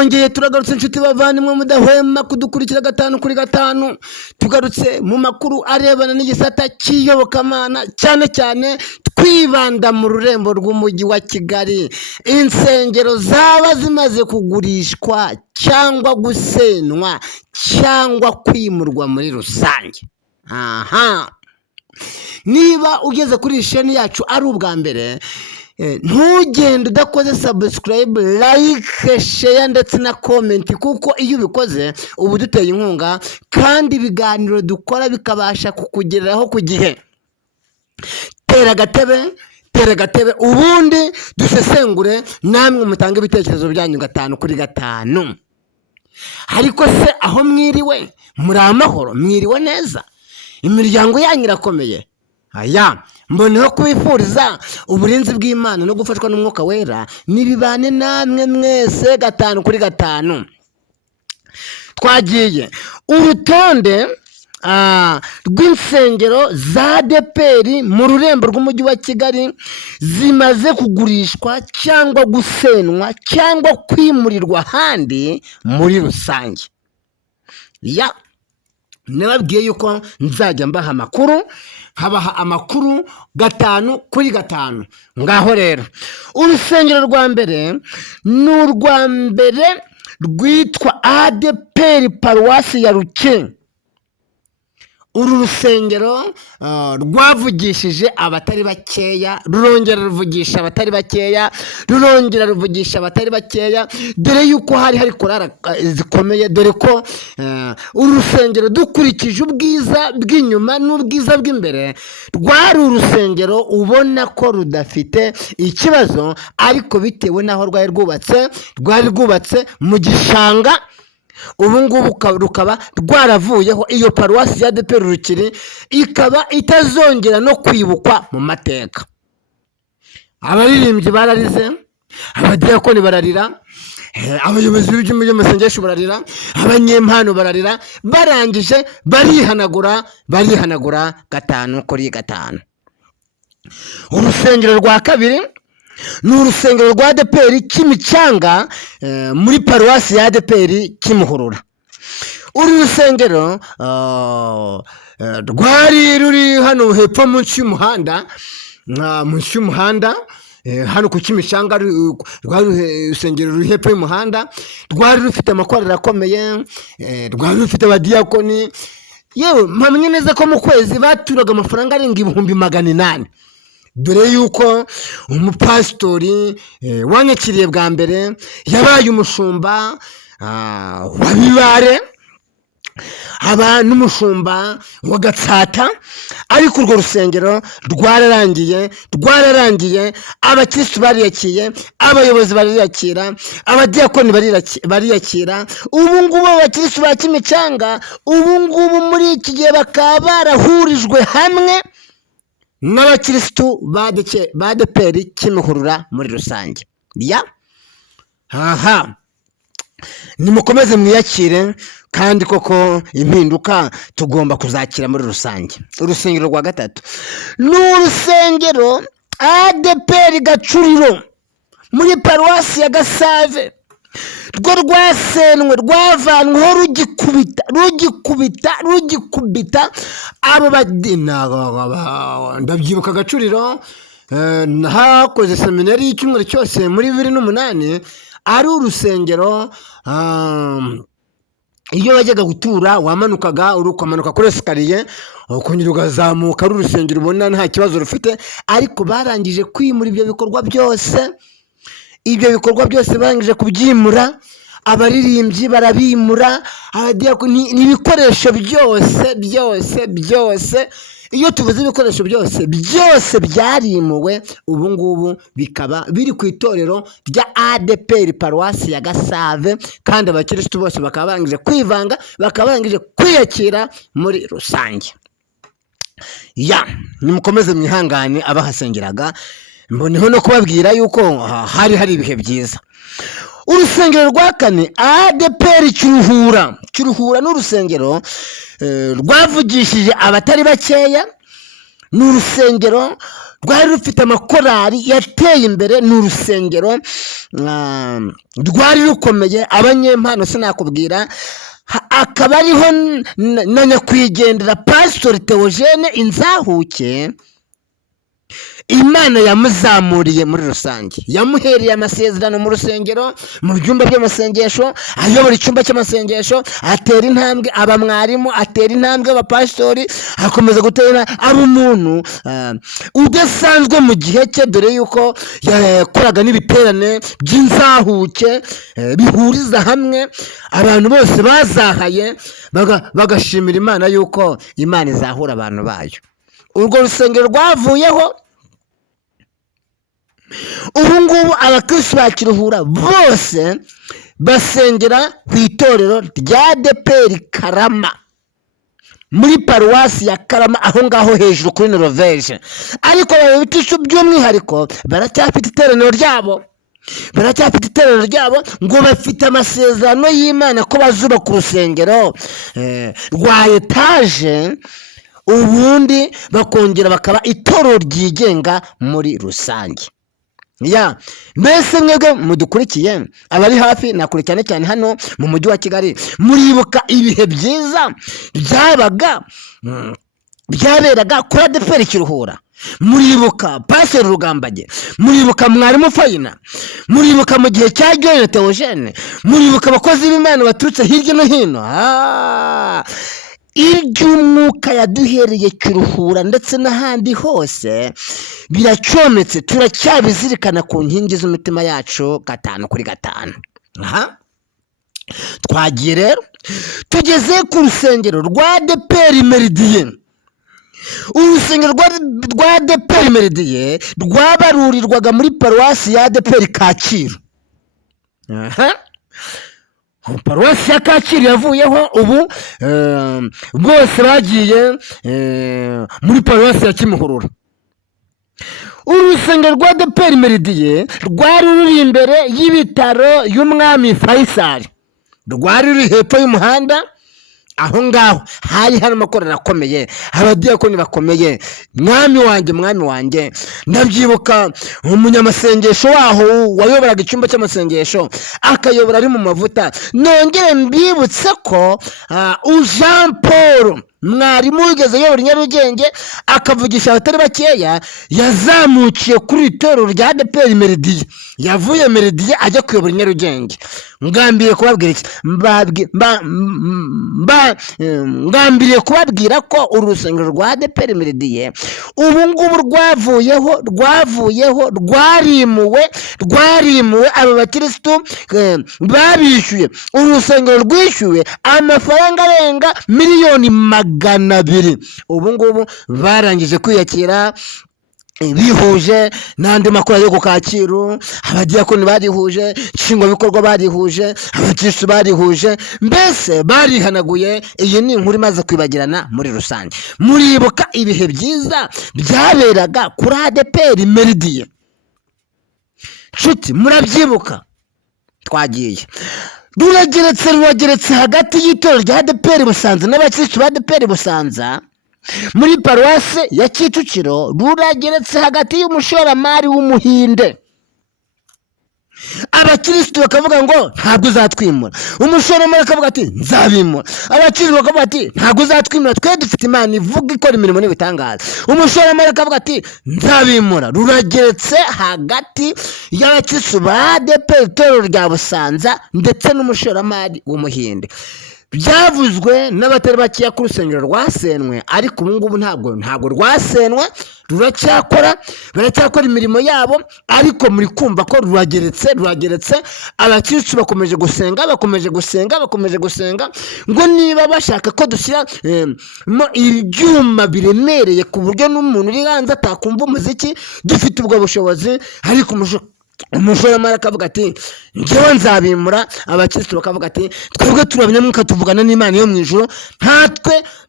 turongeye turagarutse inshuti bavandimwe mudahwema kudukurikira 5 kuri 5 tugarutse mu makuru arebana n'igisata cy'iyobokamana cyane cyane twibanda mu rurembo rw'umujyi wa Kigali. Insengero zaba zimaze kugurishwa cyangwa gusenwa cyangwa kwimurwa muri rusange. Niba ugeze kuri sheni yacu ari ubwa mbere, ntugende udakoze subscribe, like, share ndetse na comment, kuko iyo ubikoze ubu duteye inkunga kandi ibiganiro dukora bikabasha kukugereraho ku gihe. Tera gatebe ubundi dusesengure, namwe mutange ibitekerezo byanyu 5 kuri 5. Ariko se aho mwiriwe muri amahoro, mwiriwe neza, imiryango yanyu irakomeye? Aya mboneho kubifuriza uburinzi bw'Imana no gufashwa n'Umwuka Wera nibibane namwe mwese 5 kuri 5. Twagiye urutonde rw'insengero za ADEPR mu rurembo rw'umujyi wa Kigali zimaze kugurishwa cyangwa gusenwa cyangwa kwimurirwa ahandi muri rusange. Nababwiye yuko nzajya mbaha amakuru, habaha amakuru 5 kuri 5. Ngaho rero urusengero rwa mbere ni urwa mbere rwitwa ADEPR Paruwasi ya Ruke. Uru rusengero rwavugishije abatari bakeya, rurongera ruvugisha abatari bakeya, rurongera ruvugisha abatari bakeya, dore yuko hari korara zikomeye, dore ko uru rusengero dukurikije ubwiza bw'inyuma n'ubwiza bw'imbere rwari urusengero ubona ko rudafite ikibazo, ariko bitewe n'aho rwari rwubatse mu gishanga. Ubu ngubu rukaba rwaravuyeho, iyo paruwasi ya ADEPR Rukiri ikaba itazongera no kwibukwa mu mateka. Abaririmbyi bararize, abadiyakoni bararira, abayobozi b'amasengesho bararira, abanyempano bararira, barangije barihanagura 5 kuri 5. Urusengero rwa kabiri ni urusengero rwa ADEPR Kimicanga muri paruwasi ya ADEPR Kimuhurura. Uru rusengero rwari ruri hano hepfo munsi y'umuhanda, hano ku Kimicanga. Rwari urusengero ruri hepfo y'umuhanda, rwari rufite amakorera akomeye, rwari rufite abadiyakoni, yewe mpamye neza ko mu kwezi baturaga amafaranga arenga 800. Dore yuko umupasitori wanyakiriye bwa mbere yabaye umushumba wa Bibare, aba n'umushumba wa Gatsata, ariko urwo rusengero rwararangiye. Abakristo bariyakiye, abayobozi bariyakira, abadiyakoni bariyakira. Ubu ngubu abakristo ba Kimicanga muri iki gihe bakaba barahurijwe hamwe n'abakristo ba ADEPR Kimihurura muri rusange. Nimukomeze mwiyakire, kandi koko impinduka tugomba kuzakira muri rusange. Urusengero rwa gatatu ni urusengero ADEPR Gacuriro muri paruwasi ya Gasave. Rwo rwasenwe, rwavanweho rugikubita abo badina. Ndabyibuka Gacuriro hakoze seminari y'icyumweru cyose muri 2008. ari urusengero. Iyo wajyaga gutura wamanukaga ukamanuka kuri esikariye ukongera ugazamuka, ari urusengero ubona nta kibazo rufite. Ariko barangije kwimura ibyo bikorwa byose, barangije kubyimura. Abaririmbyi barabimura, abadiyakoni n'ibikoresho byose. Iyo tuvuze ibikoresho byose byarimuwe, ubu ngubu bikaba biri ku itorero rya ADEPR Paruwasi ya Gasave, kandi abakristo bose bakaba barangije kwivanga, bakaba barangije kwiyakira muri rusange. Nimukomeze mwihangane abahasengeraga, mboneho no kubabwira yuko hari ibihe byiza. Urusengero rwa kane ADEPR Kiruhura n'urusengero rwavugishije abatari bakeya, ni urusengero rwari rufite amakorari yateye imbere, ni urusengero rwari rukomeye, abanyempano sinakubwira. Akaba ariho na nyakwigendera Pastor Theogene Inzahuke Imana yamuzamuriye muri rusange, yamuhereye amasezerano mu rusengero, mu byumba by'amasengesho, ayobora icyumba cy'amasengesho, atera intambwe aba mwarimu, atera intambwe aba pastori, akomeza gutera, aba umuntu udasanzwe mu gihe cye, dore yuko yakoraga n'ibiterane by'inzahuke bihuriza hamwe abantu bose bazahaye, bagashimira Imana yuko Imana izahura abantu bayo. Urwo rusengero rwavuyeho. Ubu ngubu abakristo ba Kiruhura bose basengera ku itorero rya ADEPR Karama, muri paruwasi ya Karama, aho ngaho hejuru kuri Norvege. Ariko ababitisha by'umwihariko baracyafite iteraniro ryabo, ngo bafite amasezerano y'Imana ko bazubaka urusengero rwa etaje, ubundi bakongera bakaba itorero ryigenga muri rusange. Mbese mwebwe mudukurikiye, abari hafi nakure cyane cyane hano mu mujyi wa Kigali, muribuka ibihe byiza byaberaga kuri ADEPR Kiruhura? Muribuka Pastor Rugambage, muribuka mwarimu Fayina, muribuka mu gihe cya Joel Theogene, muribuka abakozi b'Imana baturutse hirya no hino. Iby'umwuka yaduhereye Kiruhura ndetse n'ahandi hose biracometse, turacyabizirikana ku nkingi z'umutima yacu 5/5. Twagiye rero tugeze ku rusengero rwa ADEPR Meridien. Urusengero rwa ADEPR Meridien rwabarurirwaga muri paruwasi ya ADEPR Kacyiru. Paruwasi ya Kacyiru yavuyeho, ubu bose bagiye muri paruwasi ya Kimihurura. Urusengero rwa ADEPR Meridien rwari ruri imbere y'ibitaro y'Umwami Faisal, rwari ruri hepfo y'umuhanda. Aho ngaho hari amakorano akomeye, abadiyakoni bakomeye. Mwami wanjye, ndabyibuka umunyamasengesho waho wayoboraga icyumba cy'amasengesho, akayobora ari mu mavuta. Nongere mbibutse ko Jean Paul mwarimu wigeze ayobora Nyarugenge akavugisha abatari bakeya, yazamukiye kuri itorero rya ADEPR Meridien, yavuye Meridien ajya kuyobora Nyarugenge. Ngambiriye kubabwira iki? Ngambiriye kubabwira ko urusengero rwa ADEPR Meridien ubu ngubu rwarimuwe, aba bakirisitu babishyuye. Urusengero rwishyuwe amafaranga arenga miliyoni 200. ubu ngubu barangije kwiyakira, bihuje n'andi makorali yo ku Kacyiru, abadiyakoni barihuje, nshingwabikorwa barihuje, abakirisitu barihuje, mbese barihanaguye. Iyi ni inkuru imaze kwibagirana muri rusange. Muribuka ibihe byiza byaberaga kuri ADEPR Meridien? Nshuti, murabyibuka? Twagiye rurageretse hagati y'itorero rya ADEPR Busanza n'abakirisitu ba ADEPR Busanza muri paruwasi ya Kicukiro. Rurageretse hagati y'umushoramari w'umuhinde. Abakirisitu bakavuga ngo ntabwo uzatwimura, umushoramari akavuga ati nzabimura. Abakirisitu bakavuga ati ntabwo uzatwimura, twe dufite Imana ivuga ikora imirimo n'ibitangaza. Umushoramari akavuga ati nzabimura. Rurageretse hagati y'abakirisitu ba ADEPR itorero rya Busanza ndetse n'umushoramari w'umuhinde. Byavuzwe n'abatari bakeya ku rusengero rwasenwe, ariko ubu ngubu ntabwo rwasenwe, baracyakora imirimo yabo. Ariko muri kumva ko rurageretse. Abakirisitu bakomeje gusenga ngo niba bashaka ko dushyira ibyuma biremereye ku buryo n'umuntu uri hanze atakumva umuziki, dufite ubwo bushobozi. Ariko umushoramari akavuga ati njyewe nzabimura. Abakirisitu bakavuga ati twebwe turabanyamwuka, tuvugana n'Imana yo mu ijuru,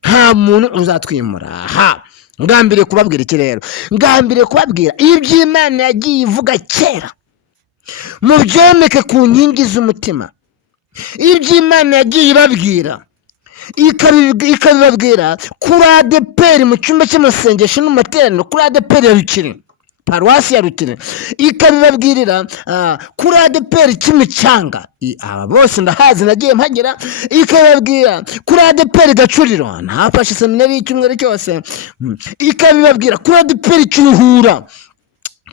nta muntu uzatwimura. Ngambiriye kubabwira iki rero? Ngambiriye kubabwira iby'Imana yagiye ivuga kera, mubyomeke ku nkingi z'umutima. Iby'Imana yagiye ibabwira ikabibabwira kuri ADEPR mu cyumba cy'amasengesho n'amateraniro kuri ADEPR ya Rukiri, paruwasi ya Rukiri, ikabibabwirira kuri ADEPR Kimicanga, aba bose ndahazi nagiye mpagera, ikabibabwira kuri ADEPR Gacuriro, nafashe seminari y'icyumweru cyose, ikabibabwira kuri ADEPR Kiruhura,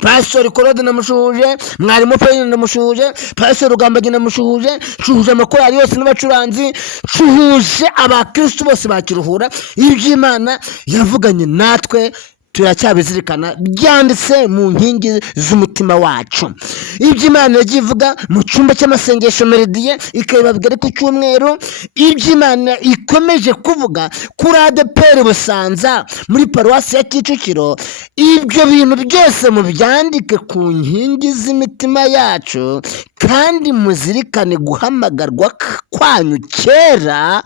Pastor Claude namushuhuje, mwarimu Fayina namushuhuje, Pastor Rugambagi namushuhuje, shuhuje amakorali yose n'abacuranzi, shuhuje abakristo bose bakiruhura. Iby'Imana yavuganye natwe turacyabizirikana, byanditse mu nkingi z'umutima wacu. Iby'Imana yagiye ivuga mu cyumba cy'amasengesho Meridie, ikabibabwira ku cyumweru. Iby'Imana ikomeje kuvuga kuri ADEPR Busanza muri paruwasi ya Kicukiro, ibyo bintu byose mubyandike ku nkingi z'imitima yacu, kandi muzirikane guhamagarwa kwanyu kera,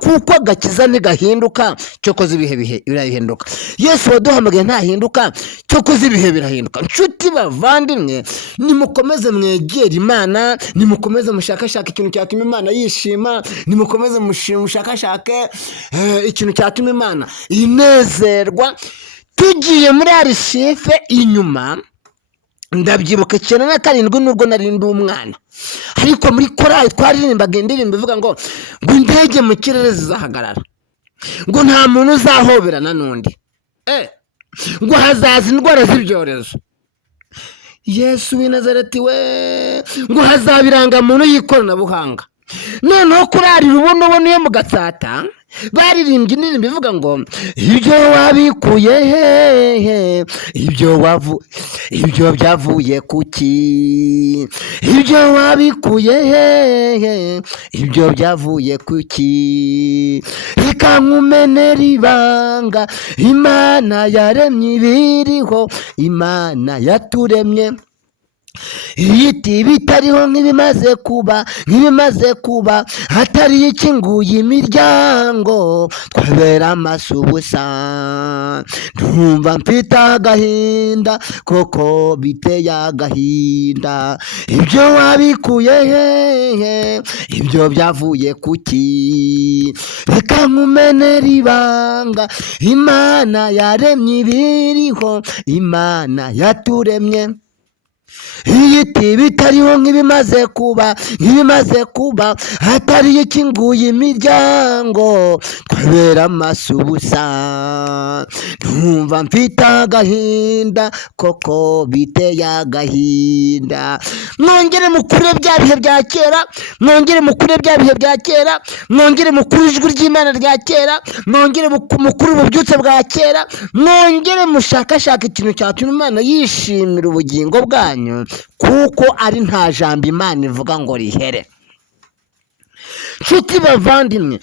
kuko agakiza ntigahinduka, cyokoze ibihe birahinduka. Yesu waduhamagaye ntahinduka, cyokoze ibihe birahinduka. Nshuti bavandimwe, nimukomeze mwegera Imana, nimukomeze mushakashaka ikintu cyatuma Imana yishima, nimukomeze mushakashake ikintu cyatuma Imana inezerwa. Tugiye muri Arishife inyuma, ndabyibuka 97 nubwo narindi umwana, ariko muri korali twaririmbaga indirimbo ivuga ngo indege mu kirere zizahagarara, ngo nta muntu uzahoberana n'undi, ngo hazaza indwara z'ibyorezo. Yesu w'i Nazareti we, ngo hazabiranga muntu y'ikoranabuhanga. Noneho korali Rubonobono yo mu Gatsata baririmbye indirimbo ivuga ngo ibyo wabikuye hehe, ibyo byavuye kuki, ibyo wabikuye hehe, ibyo byavuye kuki, reka nkumenera ibanga, Imana yaremye ibiriho, Imana yaturemye ibiti bitariho nk'ibimaze kuba, hatari ikinguye imiryango, twabera amaso ubusa. Ndumva mfite agahinda, koko biteye agahinda, ibyo wabikuye hehe, ibyo byavuye kuki, reka nkumenera ibanga, Imana yaremye ibiriho, Imana yaturemye ibiti bitariho nk'ibimaze kuba, hatari ikinguye imiryango, twabera amaso ubusa. Ndumva mfite agahinda, koko biteye agahinda. Mwongere mukure bya bihe bya kera, mwongere mukure bya bihe bya kera, mwongere mukure ijwi ry'Imana rya kera, mwongere mukure ububyutse bwa kera, mwongere mushakashaka ikintu cyatuma Imana yishimira ubugingo bwanyu, kuko ari nta jambo Imana ivuga ngo rihere. Nshuti bavandimwe,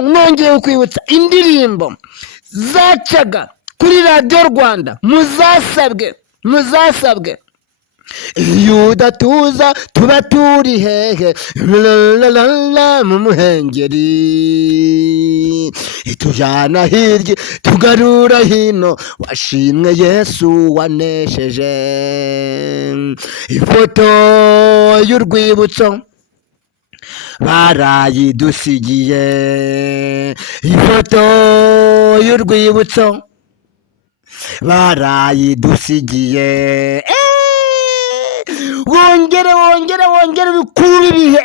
mwongere kwibutsa indirimbo zacaga kuri Radio Rwanda, muzasabwe. Iyo udatuza tuba turi hehe, mu muhengeri, itujyana hirya tugarura hino, washimwe Yesu wanesheje. Ifoto y'urwibutso barayidusigiye, ifoto y'urwibutso barayidusigiye. Wongere bikuru ibihe.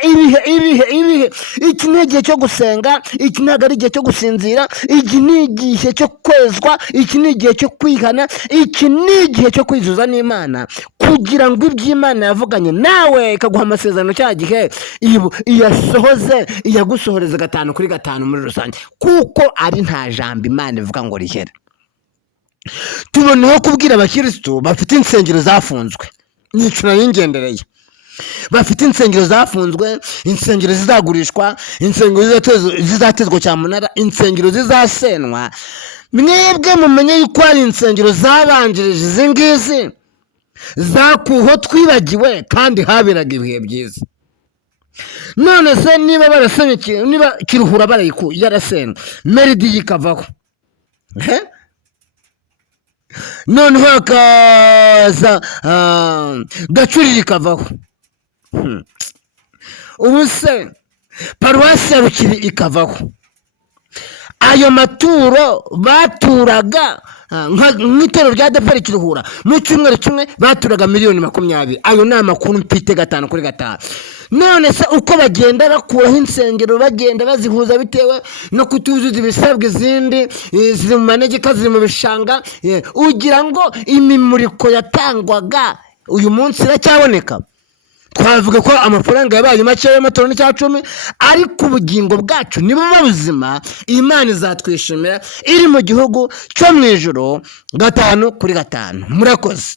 Iki ni igihe cyo gusenga, iki ntabwo ari igihe cyo gusinzira, iki ni igihe cyo kwezwa, iki ni igihe cyo kwihana, iki ni igihe cyo kwizuza n'Imana, kugira ngo iby'Imana yavuganye nawe ikaguha amasezerano cya gihe iyasohoze, iyagusohoreza 5 kuri 5 muri rusange, kuko ari nta jambo Imana ivuga ngo rihere. Tuboneho kubwira abakristo bafite insengero zafunzwe, nicuna y'ingendereye, bafite insengero zafunzwe, insengero zizagurishwa, insengero zizatezwa cyamunara, insengero zizasenwa. Mwebwe mumenye yuko hari insengero zabanjirije izi ngizi zakuho twibagiwe, kandi haberaga ibihe byiza. None se niba barasenye, niba Kiruhura yarasenwe, Meridie ikavaho, noneho hakaza Gacuriro ikavaho, ubu se paruwasi ya Rukiri ikavaho. Ayo maturo baturaga nk'itorero rya ADEPR Kiruhura mu cyumweru kimwe baturaga miliyoni 20. Ayo ni amakuru mfite 5/5. None se uko bagenda bakuraho insengero bagenda bazihuza bitewe no kutuzuza ibisabwa, izindi ziri mu manegeka, ziri mu bishanga, ugira ngo imimuriko yatangwaga uyu munsi iracyaboneka? Twavuga ko amafaranga yabaye make y'amatoro n'Icyacumi, ariko ubugingo bwacu ni mu buzima. Imana izatwishimira iri mu gihugu cyo mu ijuru 5/5. Murakoze.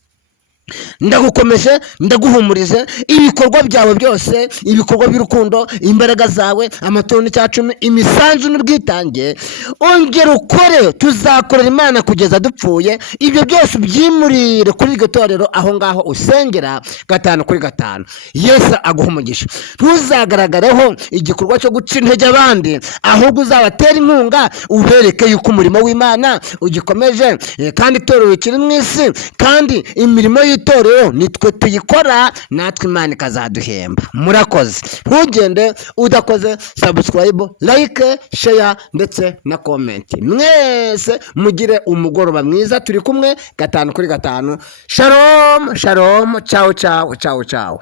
Ndagukomeje, ndaguhumurize, ibikorwa byawe byose, ibikorwa by'urukundo, imbaraga zawe, amatoro n'Icyacumi, imisanzu n'ubwitange, ongera ukore. Tuzakorera Imana kugeza dupfuye. Ibyo byose ubyimurire kuri iryo torero aho ngaho usengera 5/5. Yesu aguha umugisha. Ntuzagaragareho igikorwa cyo guca intege abandi, ahubwo uzabatera inkunga, ubereke yuko umurimo w'Imana ugikomeje, kandi itorero rikiri mu isi, kandi imirimo itorero nitwe tuyikora, natwe Imana ikazaduhemba. Murakoze. Ntugende udakoze subscribe, like, share ndetse na comment. Mwese mugire umugoroba mwiza. Turi kumwe 5/5. Shalom, shalom, ciao ciao ciao ciao.